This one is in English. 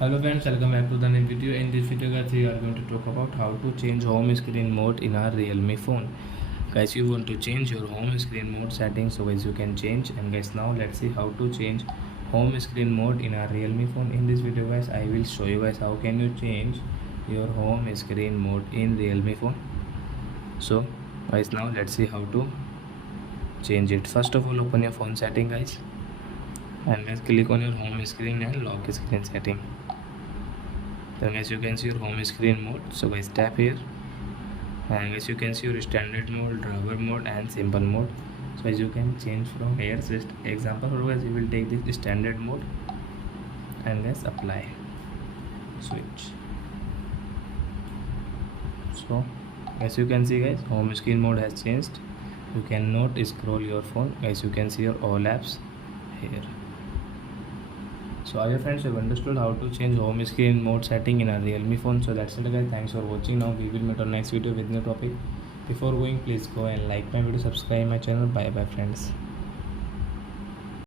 Hello friends, welcome back to the new video. In this video guys, we are going to talk about how to change home screen mode in our Realme phone. Guys, you want to change your home screen mode settings, so guys you can change. And guys, now let's see how to change home screen mode in our Realme phone. In this video guys, I will show you guys how can you change your home screen mode in Realme phone. So guys, now let's see how to change it. First of all, open your phone setting guys, and let's click on your home screen and lock screen setting. Then as you can see your home screen mode, so guys tap here, and as you can see your standard mode, driver mode and simple mode. So as you can change from here, just example for guys, you will take this standard mode and guys apply, switch. So as you can see guys, home screen mode has changed. You cannot scroll your phone. As you can see your all apps here. So I hope friends you have understood how to change home screen mode setting in a Realme phone. So that's it guys, thanks for watching. Now we will meet on next video with new topic. Before going, please go and like my video, subscribe my channel. Bye bye friends.